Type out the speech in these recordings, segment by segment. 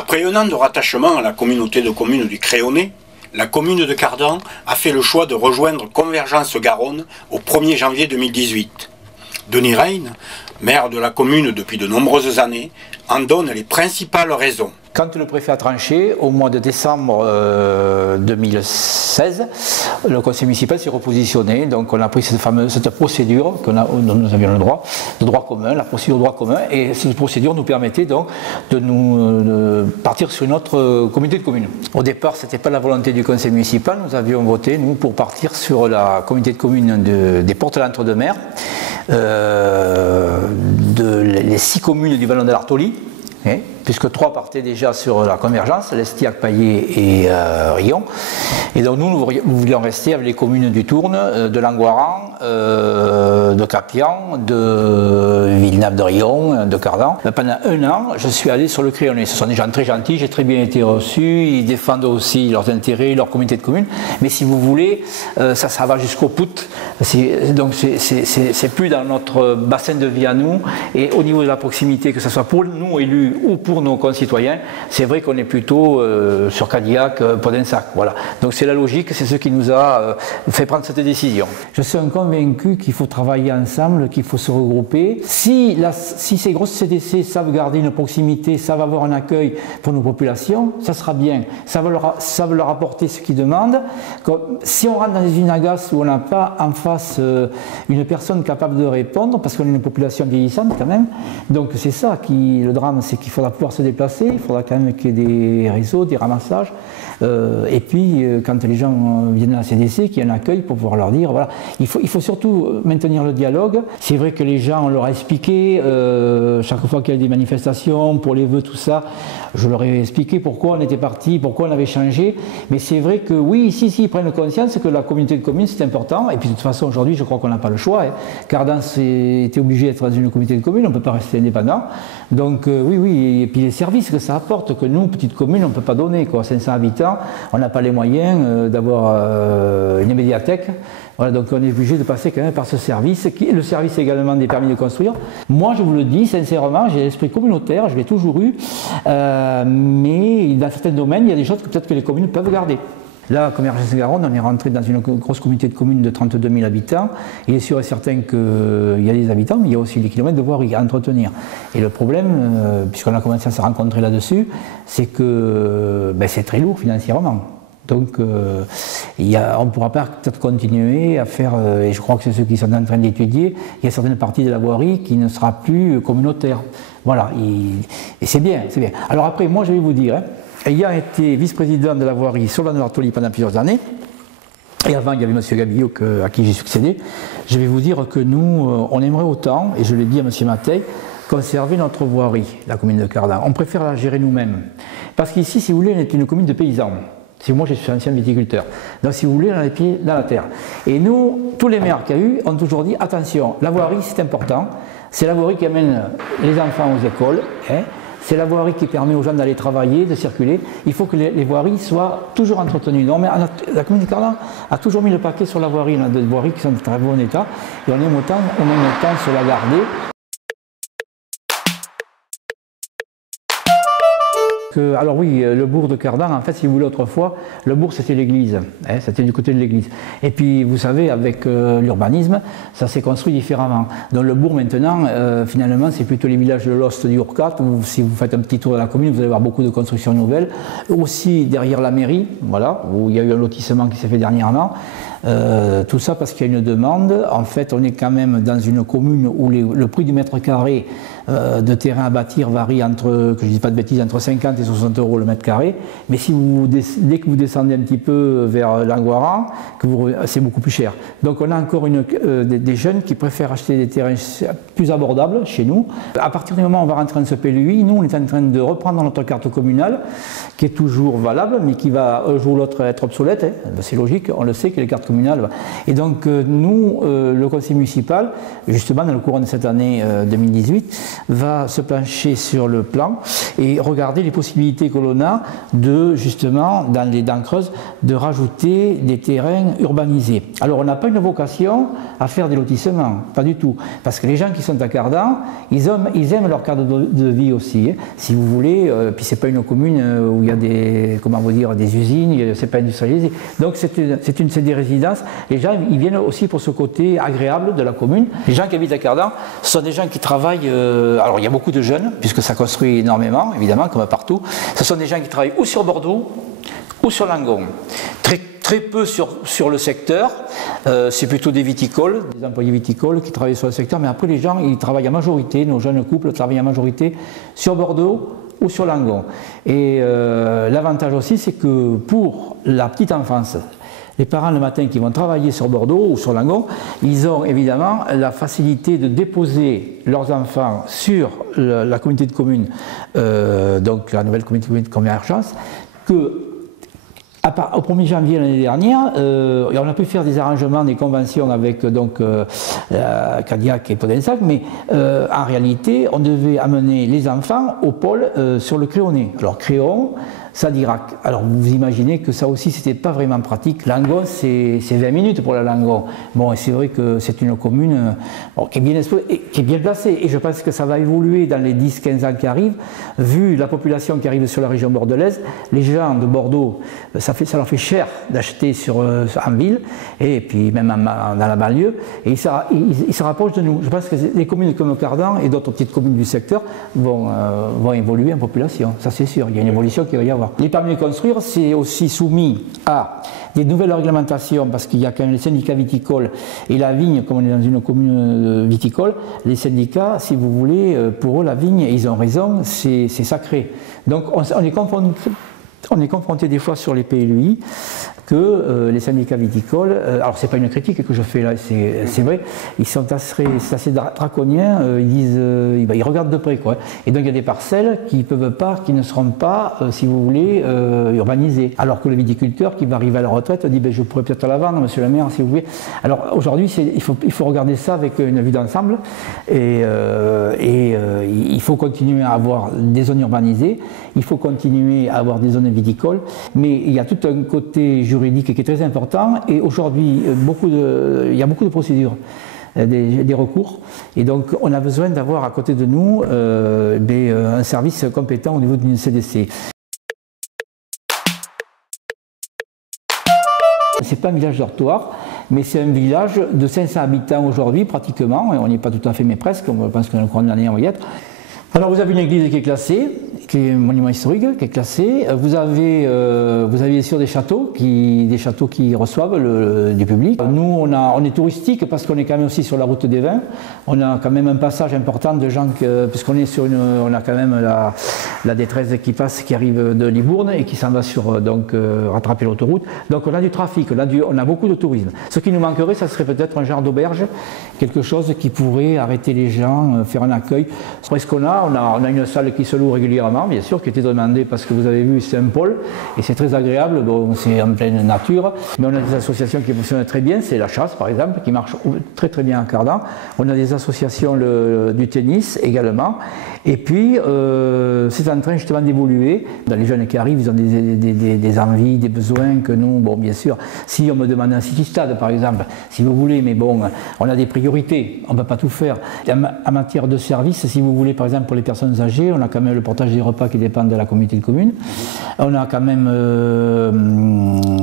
Après un an de rattachement à la communauté de communes du Créonais, la commune de Cardan a fait le choix de rejoindre Convergence Garonne au 1er janvier 2018. Denis Reyne, maire de la commune depuis de nombreuses années, en donne les principales raisons. Quand le préfet a tranché, au mois de décembre 2016, le conseil municipal s'est repositionné. Donc on a pris cette procédure dont nous avions le droit, de droit commun, la procédure de droit commun. Et cette procédure nous permettait donc de partir sur une autre communauté de communes. Au départ, ce n'était pas la volonté du conseil municipal. Nous avions voté, nous, pour partir sur la communauté de communes des Portes-Lentre-de-Mer, les 6 communes du Vallon de l'Artolie. Puisque 3 partaient déjà sur la convergence, l'Estiac, Paillé et Rion. Et donc nous voulions rester avec les communes du Tourne, de Langoiran, de Capian, de Villeneuve-de-Rion, de Cardan. Pendant un an, je suis allé sur le Créonais. Ce sont des gens très gentils, j'ai très bien été reçu, ils défendent aussi leurs intérêts, leur communauté de communes. Mais si vous voulez, ça va jusqu'au Pout. Donc c'est plus dans notre bassin de vie à nous. Et au niveau de la proximité, que ce soit pour nous élus ou pour nos concitoyens, c'est vrai qu'on est plutôt sur Cadillac, Podensac. Voilà. Donc c'est la logique, c'est ce qui nous a fait prendre cette décision. Je suis convaincu qu'il faut travailler ensemble, qu'il faut se regrouper. Si ces grosses CDC savent garder une proximité, savent avoir un accueil pour nos populations, ça sera bien. Ça va leur apporter ce qu'ils demandent. Si on rentre dans une agace où on n'a pas en face une personne capable de répondre, parce qu'on est une population vieillissante quand même, donc c'est ça le drame, c'est qu'il faudra pouvoir se déplacer, il faudra quand même qu'il y ait des réseaux, des ramassages, et puis quand les gens viennent à la CDC, qu'il y ait un accueil pour pouvoir leur dire, voilà, il faut surtout maintenir le dialogue. C'est vrai que les gens, on leur a expliqué, chaque fois qu'il y a des manifestations, pour les vœux, tout ça, je leur ai expliqué pourquoi on était parti, pourquoi on avait changé, mais c'est vrai que oui, ici, ils prennent conscience que la communauté de communes, c'est important, et puis de toute façon, aujourd'hui, je crois qu'on n'a pas le choix. Cardan était obligé d'être dans une communauté de communes, on ne peut pas rester indépendant, donc oui, et puis les services que ça apporte, que nous, petites communes, on ne peut pas donner, quoi. 500 habitants, on n'a pas les moyens d'avoir une médiathèque. Voilà, donc on est obligé de passer quand même par ce service, qui est le service également des permis de construire. Moi, je vous le dis sincèrement, j'ai l'esprit communautaire, je l'ai toujours eu, mais dans certains domaines, il y a des choses que peut-être que les communes peuvent garder. Là, Convergence Garonne, on est rentré dans une grosse communauté de communes de 32 000 habitants. Il est sûr et certain qu'il y a des habitants, mais il y a aussi des kilomètres de voirie à entretenir. Et le problème, puisqu'on a commencé à se rencontrer là-dessus, c'est que c'est très lourd financièrement. Donc, on ne pourra pas peut-être continuer à faire, et je crois que c'est ceux qui sont en train d'étudier, il y a certaines parties de la voirie qui ne sera plus communautaire. Voilà, et c'est bien, c'est bien. Alors après, moi je vais vous dire, ayant été vice-président de la voirie sur l'Anne-Artolie pendant plusieurs années, et avant il y avait M. Gabillot à qui j'ai succédé, je vais vous dire que nous, on aimerait autant, et je l'ai dit à M. Mattei, conserver notre voirie, la commune de Cardan. On préfère la gérer nous-mêmes. Parce qu'ici, si vous voulez, on est une commune de paysans. Moi, je suis ancien viticulteur. Donc, si vous voulez, on a les pieds dans la terre. Et nous, tous les maires qu'il y a eu ont toujours dit, attention, la voirie, c'est important. C'est la voirie qui amène les enfants aux écoles. C'est la voirie qui permet aux gens d'aller travailler, de circuler. Il faut que les voiries soient toujours entretenues. Non, mais la commune de Cardan a toujours mis le paquet sur la voirie. On a des voiries qui sont de très bon état. Et on aime autant se la garder. Alors oui, le bourg de Cardan, en fait, si vous voulez, autrefois, le bourg c'était l'église, c'était du côté de l'église. Et puis, vous savez, avec l'urbanisme, ça s'est construit différemment. Donc le bourg maintenant, finalement, c'est plutôt les villages de l'Ost du Urquhart, où si vous faites un petit tour de la commune, vous allez voir beaucoup de constructions nouvelles. Aussi derrière la mairie, voilà, où il y a eu un lotissement qui s'est fait dernièrement. Tout ça parce qu'il y a une demande. En fait, on est quand même dans une commune où le prix du mètre carré de terrain à bâtir varie entre, que je ne dis pas de bêtises, entre 50 et 60 € le mètre carré. Mais si dès que vous descendez un petit peu vers Langoiran, c'est beaucoup plus cher. Donc on a encore des jeunes qui préfèrent acheter des terrains plus abordables chez nous. À partir du moment où on va rentrer dans ce PLUI, nous on est en train de reprendre notre carte communale, qui est toujours valable, mais qui va un jour ou l'autre être obsolète. C'est logique, on le sait que les cartes communales. Et donc nous, le conseil municipal, justement dans le courant de cette année 2018, va se pencher sur le plan et regarder les possibilités que l'on a de, justement, dans les dents creuses, de rajouter des terrains urbanisés. Alors, on n'a pas une vocation à faire des lotissements, pas du tout. Parce que les gens qui sont à Cardan, ils aiment leur cadre de vie aussi. Hein. Si vous voulez, puis c'est pas une commune où il y a des, comment vous dire, des usines, c'est pas industrialisé. Donc, c'est des résidences. Les gens, ils viennent aussi pour ce côté agréable de la commune. Les gens qui habitent à Cardan sont des gens qui travaillent. Alors, il y a beaucoup de jeunes, puisque ça construit énormément, évidemment, comme partout. Ce sont des gens qui travaillent ou sur Bordeaux ou sur Langon. Très peu sur le secteur, c'est plutôt des viticoles, des employés viticoles qui travaillent sur le secteur, mais après les gens, ils travaillent en majorité, nos jeunes couples travaillent en majorité sur Bordeaux ou sur Langon. Et l'avantage aussi, c'est que pour la petite enfance, les parents le matin qui vont travailler sur Bordeaux ou sur Langon, ils ont évidemment la facilité de déposer leurs enfants sur la communauté de communes, donc la nouvelle communauté de communes de convergence, que au 1er janvier l'année dernière, on a pu faire des arrangements, des conventions avec Cadillac et Podensac, mais en réalité, on devait amener les enfants au pôle sur le Créonais. Alors Créon, Sadirac. Alors vous imaginez que ça aussi, c'était pas vraiment pratique. Langon, c'est 20 minutes pour la Langon. Bon, et c'est vrai que c'est une commune qui est bien placée, et je pense que ça va évoluer dans les 10-15 ans qui arrivent, vu la population qui arrive sur la région bordelaise. Les gens de Bordeaux, ça leur fait cher d'acheter en ville, et puis même dans la banlieue, et ils se rapprochent de nous. Je pense que les communes comme Cardan et d'autres petites communes du secteur vont évoluer en population, ça c'est sûr, il y a une évolution qui va y avoir. Les permis de construire, c'est aussi soumis à des nouvelles réglementations, parce qu'il y a quand même les syndicats viticoles et la vigne, comme on est dans une commune viticole, les syndicats, si vous voulez, pour eux la vigne, ils ont raison, c'est sacré. Donc on est confronté des fois sur les PLUI que les syndicats viticoles, alors c'est pas une critique que je fais là, c'est vrai, ils sont assez draconiens, ils disent, ils regardent de près quoi. Et donc il y a des parcelles qui ne seront pas, si vous voulez, urbanisées. Alors que le viticulteur qui va arriver à la retraite dit, je pourrais peut-être la vendre, monsieur le maire, si vous voulez. Alors aujourd'hui, il faut regarder ça avec une vue d'ensemble, et il faut continuer à avoir des zones urbanisées, il faut continuer à avoir des zones viticoles, mais il y a tout un côté juridique qui est très important, et aujourd'hui il y a beaucoup de procédures, des recours, et donc on a besoin d'avoir à côté de nous un service compétent au niveau d'une CDC. C'est pas un village dortoir, mais c'est un village de 500 habitants aujourd'hui pratiquement, et on n'y est pas tout à fait mais presque, on pense qu'on a le courant de l'année on va y être. Alors vous avez une église qui est classée, qui est un monument historique, qui est classé. Vous avez bien sûr des châteaux qui reçoivent du public. Nous, on est touristique parce qu'on est quand même aussi sur la route des vins. On a quand même un passage important de gens, puisqu'on est on a quand même la D13 qui arrive de Libourne et qui s'en va rattraper l'autoroute. Donc on a du trafic, on a beaucoup de tourisme. Ce qui nous manquerait, ça serait peut-être un genre d'auberge, quelque chose qui pourrait arrêter les gens, faire un accueil. C'est ce qu'on a. On a une salle qui se loue régulièrement, bien sûr, qui était demandée parce que vous avez vu, c'est un pôle et c'est très agréable, bon, c'est en pleine nature. Mais on a des associations qui fonctionnent très bien, c'est la chasse par exemple, qui marche très très bien à Cardan. On a des associations du tennis également. Et puis, c'est en train justement d'évoluer. Les jeunes qui arrivent, ils ont des envies, des besoins que nous, bon, bien sûr, si on me demande un city-stade par exemple, si vous voulez, mais bon, on a des priorités, on ne peut pas tout faire. En matière de services, si vous voulez, par exemple, pour les personnes âgées, on a quand même le portage des repas qui dépend de la communauté de communes. On a quand même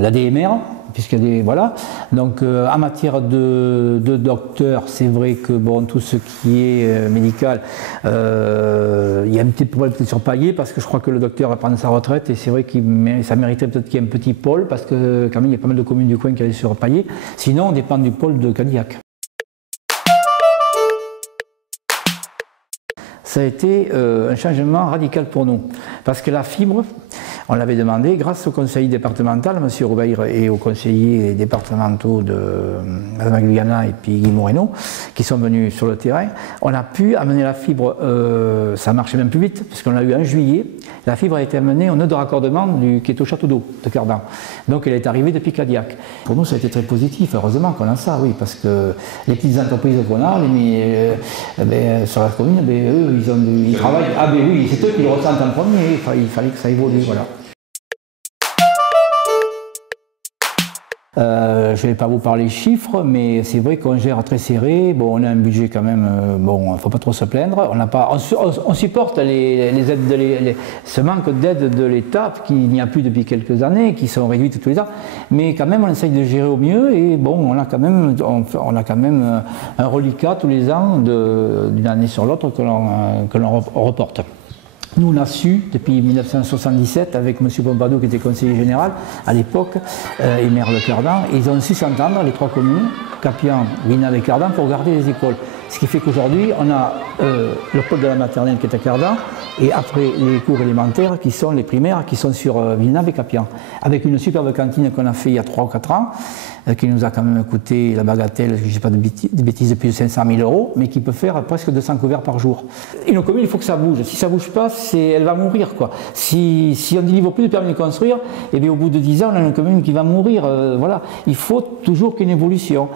la DMR, puisqu'il y a voilà. Donc en matière de docteurs, c'est vrai que bon, tout ce qui est médical, il y a un petit problème peut-être sur Paillé, parce que je crois que le docteur va prendre sa retraite, et c'est vrai que ça mériterait peut-être qu'il y ait un petit pôle, parce que quand même il y a pas mal de communes du coin qui allaient sur Paillé. Sinon on dépend du pôle de Cadillac. Ça a été un changement radical pour nous, parce que la fibre, on l'avait demandé, grâce au conseil départemental, M. Roubaire, et aux conseillers départementaux de Mme Aguiliana et puis Guy Moreno, qui sont venus sur le terrain, on a pu amener la fibre, ça marchait même plus vite, puisqu'on l'a eu en juillet. La fibre a été amenée au nœud de raccordement qui est au château d'eau de Cardan. Donc elle est arrivée depuis Cadillac. Pour nous, ça a été très positif, heureusement qu'on a ça, oui, parce que les petites entreprises qu'on a, sur la commune, eux, ils travaillent. Ah ben oui, c'est eux qui le ressentent en premier, il fallait que ça évolue, voilà. Je ne vais pas vous parler chiffres, mais c'est vrai qu'on gère très serré. Bon, on a un budget quand même, bon, il ne faut pas trop se plaindre. On supporte les aides ce manque d'aide de l'État, qu'il n'y a plus depuis quelques années, qui sont réduites tous les ans. Mais quand même, on essaye de gérer au mieux et bon, on a quand même un reliquat tous les ans d'une année sur l'autre que l'on reporte. Nous, on a su, depuis 1977, avec M. Pompadour, qui était conseiller général à l'époque, et maire de Cardan, ils ont su s'entendre, les trois communes, Capian, Villenave et Cardan, pour garder les écoles. Ce qui fait qu'aujourd'hui, on a le pôle de la maternelle qui est à Cardan, et après les cours élémentaires, qui sont les primaires, qui sont sur Villenave et Capian. Avec une superbe cantine qu'on a fait il y a 3 ou 4 ans, qui nous a quand même coûté la bagatelle, je ne dis pas de bêtises, de plus de 500 000 €, mais qui peut faire presque 200 couverts par jour. Une commune, il faut que ça bouge. Si ça ne bouge pas, elle va mourir, quoi. Si on ne délivre plus de permis de construire, eh bien, au bout de 10 ans, on a une commune qui va mourir. Voilà. Il faut toujours qu'une évolution.